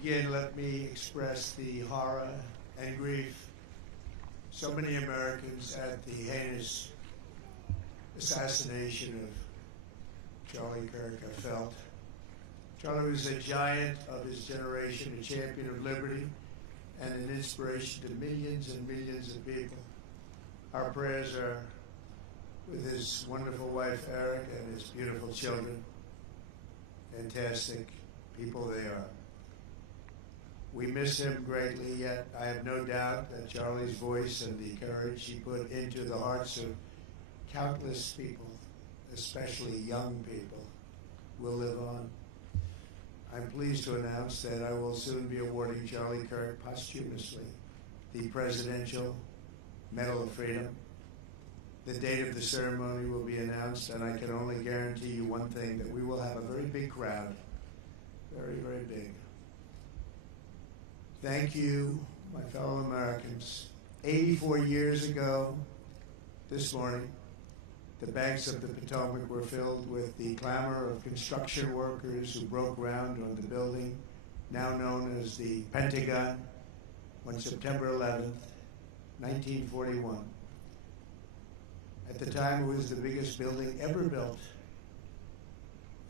begin, let me express the horror and grief so many Americans at the heinous assassination of Charlie Kirk have felt. Charlie was a giant of his generation, a champion of liberty, and an inspiration to millions and millions of people. Our prayers are with his wonderful wife, Eric, and his beautiful children. Fantastic people they are. We miss him greatly, yet I have no doubt that Charlie's voice and the courage he put into the hearts of countless people, especially young people, will live on. I'm pleased to announce that I will soon be awarding Charlie Kirk posthumously the Presidential Medal of Freedom. The date of the ceremony will be announced, and I can only guarantee you one thing, that we will have a very big crowd. Very, very big. Thank you, my fellow Americans. 84 years ago this morning, the banks of the Potomac were filled with the clamor of construction workers who broke ground on the building now known as the Pentagon on September 11th, 1941. At the time, it was the biggest building ever built.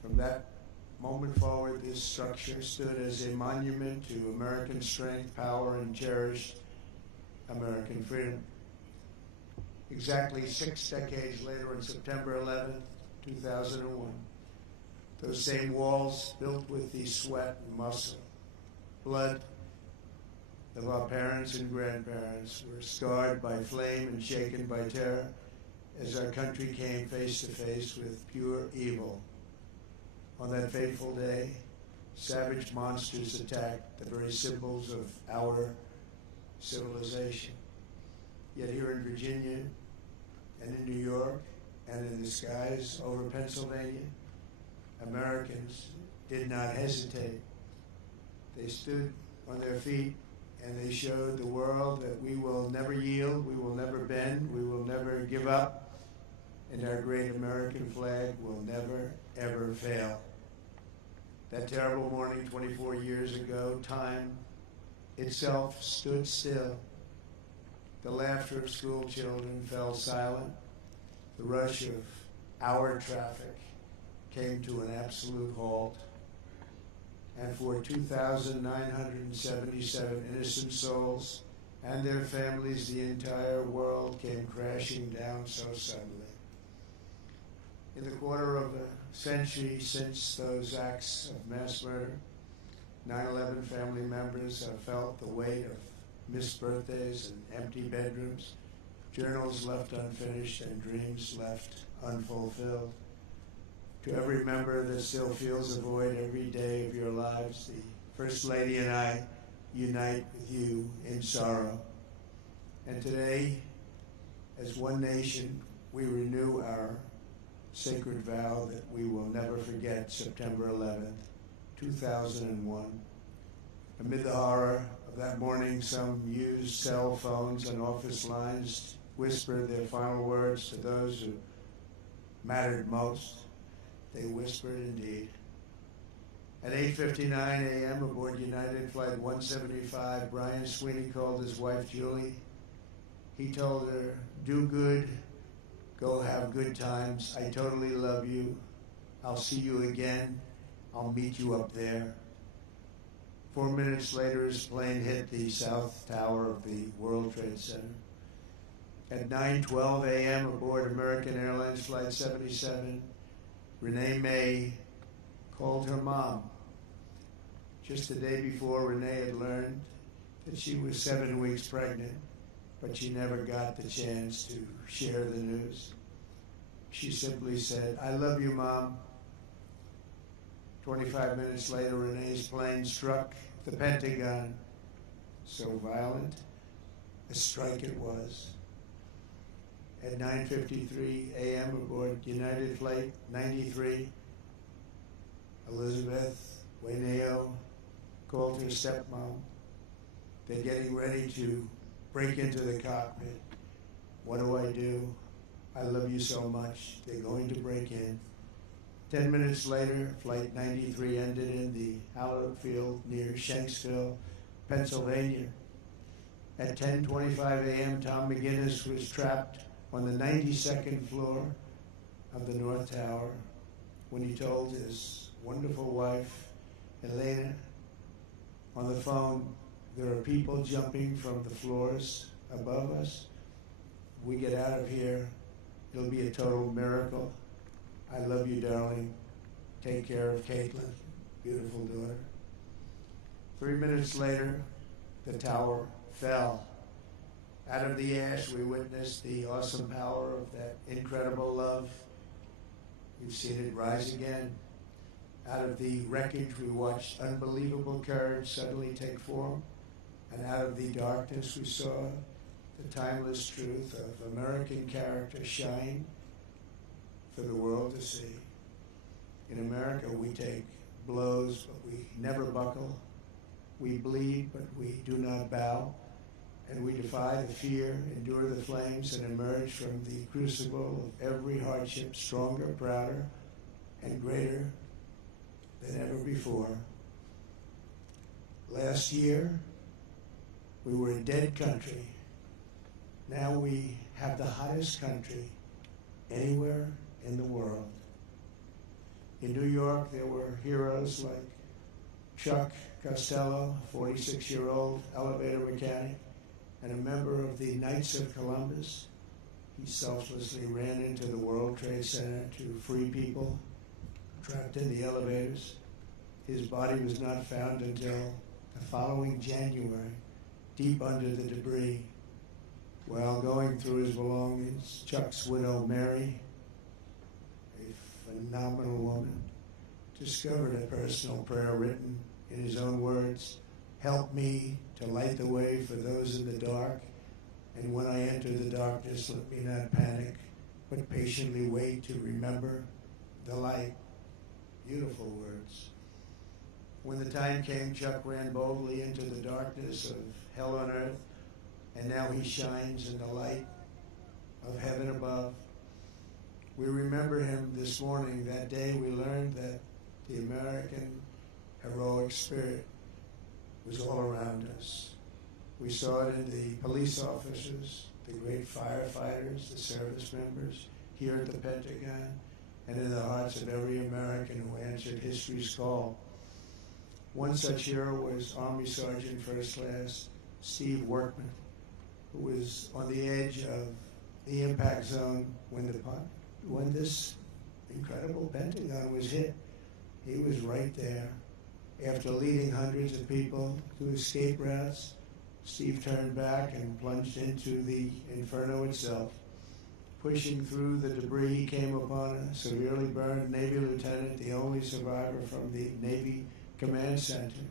From that moment forward, this structure stood as a monument to American strength, power, and cherished American freedom. Exactly 6 decades later, on September 11th, 2001, those same walls, built with the sweat and muscle, blood of our parents and grandparents, were scarred by flame and shaken by terror as our country came face to face with pure evil. On that fateful day, savage monsters attacked the very symbols of our civilization. Yet here in Virginia and in New York and in the skies over Pennsylvania, Americans did not hesitate. They stood on their feet and they showed the world that we will never yield, we will never bend, we will never give up, and our great American flag will never, ever fail. That terrible morning 24 years ago, time itself stood still. The laughter of school children fell silent. The rush of our traffic came to an absolute halt. And for 2,977 innocent souls and their families, the entire world came crashing down so suddenly. In the quarter of a century since those acts of mass murder, 9/11 family members have felt the weight of missed birthdays and empty bedrooms, journals left unfinished, and dreams left unfulfilled. To every member that still feels a void every day of your lives, the First Lady and I unite with you in sorrow. And today, as one nation, we renew our sacred vow that we will never forget September 11th, 2001. Amid the horror of that morning, some used cell phones and office lines whispered their final words to those who mattered most. They whispered indeed. At 8:59 a.m. aboard United Flight 175, Brian Sweeney called his wife Julie. He told her, "Do good, go have good times. I totally love you. I'll see you again. I'll meet you up there." 4 minutes later, his plane hit the south tower of the World Trade Center. At 9:12 a.m. aboard American Airlines Flight 77, Renee May called her mom. Just the day before, Renee had learned that she was 7 weeks pregnant, but she never got the chance to share the news. She simply said, "I love you, Mom." 25 minutes later, Renee's plane struck the Pentagon. So violent a strike it was. At 9:53 a.m. aboard United Flight 93, Elizabeth Wayneo called her stepmom. They're getting ready to break into the cockpit. What do? I love you so much. They're going to break in. 10 minutes later, Flight 93 ended in the hallowed field near Shanksville, Pennsylvania. At 10:25 a.m., Tom McGinnis was trapped on the 92nd floor of the North Tower when he told his wonderful wife, Elena, on the phone, "There are people jumping from the floors above us. If we get out of here, it'll be a total miracle. I love you, darling. Take care of Caitlin, beautiful daughter." 3 minutes later, the tower fell. Out of the ash, we witnessed the awesome power of that incredible love. We've seen it rise again. Out of the wreckage, we watched unbelievable courage suddenly take form. And out of the darkness, we saw the timeless truth of American character shine for the world to see. In America, we take blows, but we never buckle. We bleed, but we do not bow. And we defy the fear, endure the flames, and emerge from the crucible of every hardship stronger, prouder, and greater than ever before. Last year, we were a dead country. Now we have the hottest country anywhere in the world. In New York, there were heroes like Chuck Costello, a 46-year-old elevator mechanic, and a member of the Knights of Columbus. He selflessly ran into the World Trade Center to free people trapped in the elevators. His body was not found until the following January, deep under the debris. While going through his belongings, Chuck's widow, Mary, a phenomenal woman, discovered a personal prayer written in his own words, "Help me to light the way for those in the dark, and when I enter the darkness, let me not panic, but patiently wait to remember the light." Beautiful words. When the time came, Chuck ran boldly into the darkness of hell on earth, and now he shines in the light of heaven above. We remember him this morning. That day we learned that the American heroic spirit was all around us. We saw it in the police officers, the great firefighters, the service members here at the Pentagon, and in the hearts of every American who answered history's call. One such hero was Army Sergeant First Class Steve Workman, who was on the edge of the impact zone when this incredible Pentagon was hit. He was right there. After leading hundreds of people to escape routes, Steve turned back and plunged into the inferno itself. Pushing through the debris, he came upon a severely burned Navy lieutenant, the only survivor from the Navy Command Center.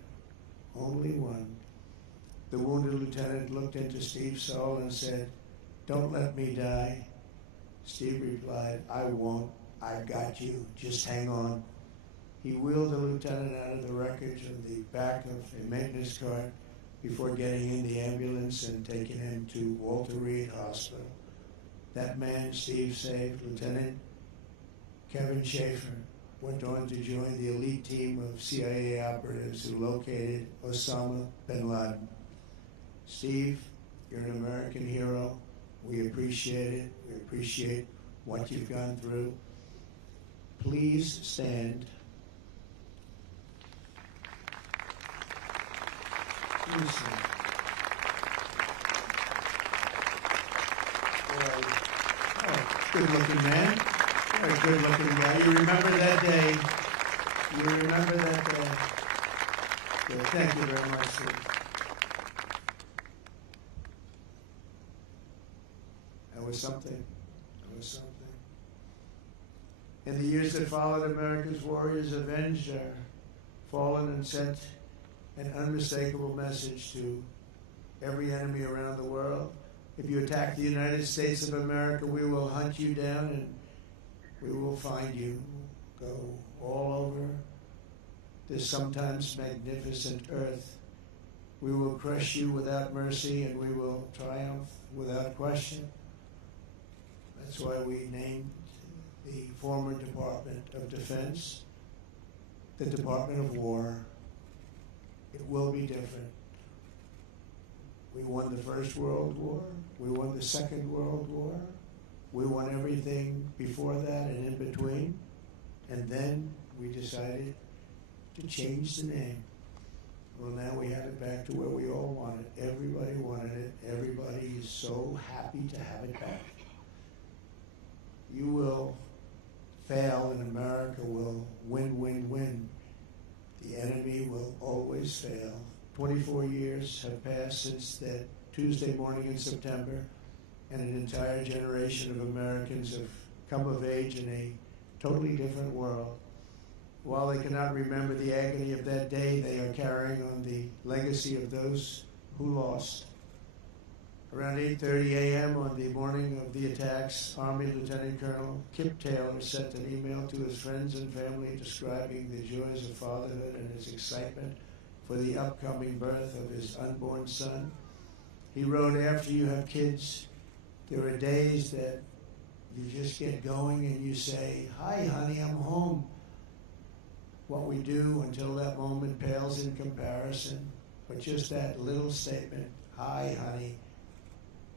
Only one. The wounded lieutenant looked into Steve's soul and said, "Don't let me die." Steve replied, "I won't. I've got you. Just hang on." He wheeled the lieutenant out of the wreckage on the back of a maintenance cart before getting in the ambulance and taking him to Walter Reed Hospital. That man Steve saved, Lieutenant Kevin Schaefer, went on to join the elite team of CIA operatives who located Osama bin Laden. Steve, you're an American hero. We appreciate it. We appreciate what you've gone through. Please stand. Please stand. Good looking man. You're a good looking guy. You remember that day. You remember that day. Good. Thank you very much, Steve. That was something. That was something. In the years that followed, America's warriors avenged our fallen and sent an unmistakable message to every enemy around the world. If you attack the United States of America, we will hunt you down and we will find you. Go all over this sometimes magnificent earth. We will crush you without mercy and we will triumph without question. That's why we named the former Department of Defense, the Department of War. It will be different. We won the First World War. We won the Second World War. We won everything before that and in between. And then we decided to change the name. Well, now we have it back to where we all wanted. Everybody wanted it. Everybody is so happy to have it back. You will fail and America will win, win, win. The enemy will always fail. 24 years have passed since that Tuesday morning in September, and an entire generation of Americans have come of age in a totally different world. While they cannot remember the agony of that day, they are carrying on the legacy of those who lost. Around 8:30 a.m. on the morning of the attacks, Army Lieutenant Colonel Kip Taylor sent an email to his friends and family describing the joys of fatherhood and his excitement for the upcoming birth of his unborn son. He wrote, after you have kids, there are days that you just get going and you say, "Hi, honey, I'm home." What we do until that moment pales in comparison, but just that little statement, "Hi, honey,"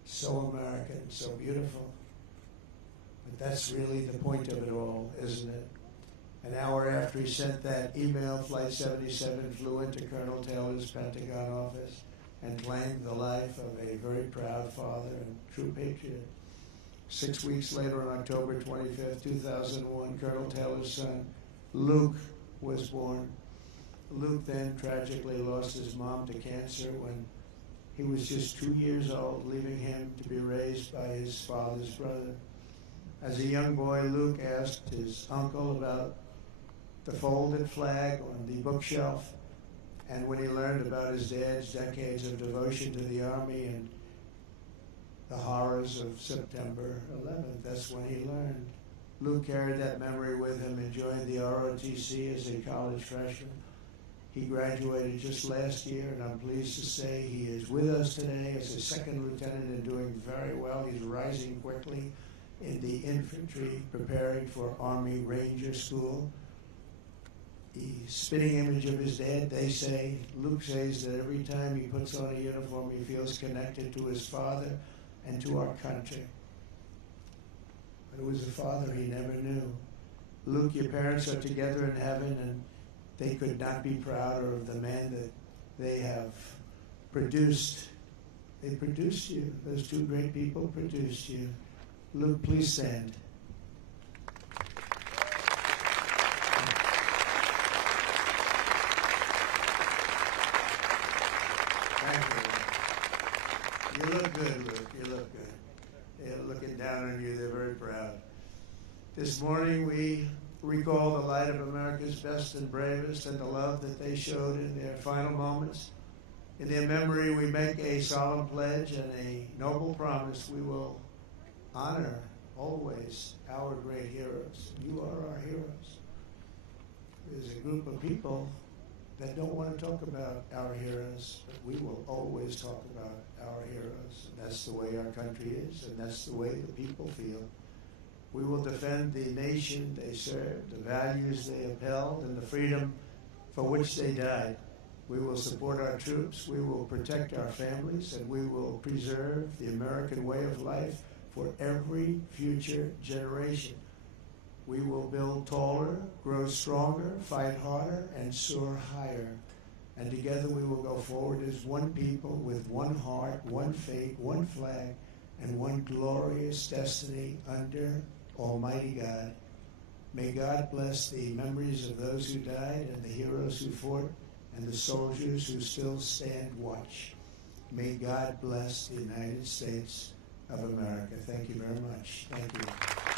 so American, so beautiful. But that's really the point of it all, isn't it? An hour after he sent that email, Flight 77 flew into Colonel Taylor's Pentagon office and claimed the life of a very proud father and true patriot. 6 weeks later, on October 25th, 2001, Colonel Taylor's son, Luke, was born. Luke then tragically lost his mom to cancer when he was just 2 years old, leaving him to be raised by his father's brother. As a young boy, Luke asked his uncle about the folded flag on the bookshelf, and when he learned about his dad's decades of devotion to the Army and the horrors of September 11th, that's when he learned. Luke carried that memory with him and joined the ROTC as a college freshman. He graduated just last year, and I'm pleased to say he is with us today as a second lieutenant and doing very well. He's rising quickly in the infantry, preparing for Army Ranger School. The spitting image of his dad, they say, Luke says that every time he puts on a uniform, he feels connected to his father and to our country. But it was a father he never knew. Luke, your parents are together in heaven, and they could not be prouder of the man that they have produced. They produced you. Those two great people produced you. Luke, please stand. Thank you. You look good, Luke. You look good. They're looking down on you. They're very proud. This morning we recall the light of America's best and bravest and the love that they showed in their final moments. In their memory, we make a solemn pledge and a noble promise. We will honor always our great heroes. You are our heroes. There's a group of people that don't want to talk about our heroes, but we will always talk about our heroes. And that's the way our country is, and that's the way the people feel. We will defend the nation they served, the values they upheld, and the freedom for which they died. We will support our troops, we will protect our families, and we will preserve the American way of life for every future generation. We will build taller, grow stronger, fight harder, and soar higher. And together we will go forward as one people with one heart, one faith, one flag, and one glorious destiny under Almighty God. May God bless the memories of those who died and the heroes who fought and the soldiers who still stand watch. May God bless the United States of America. Thank you very much. Thank you.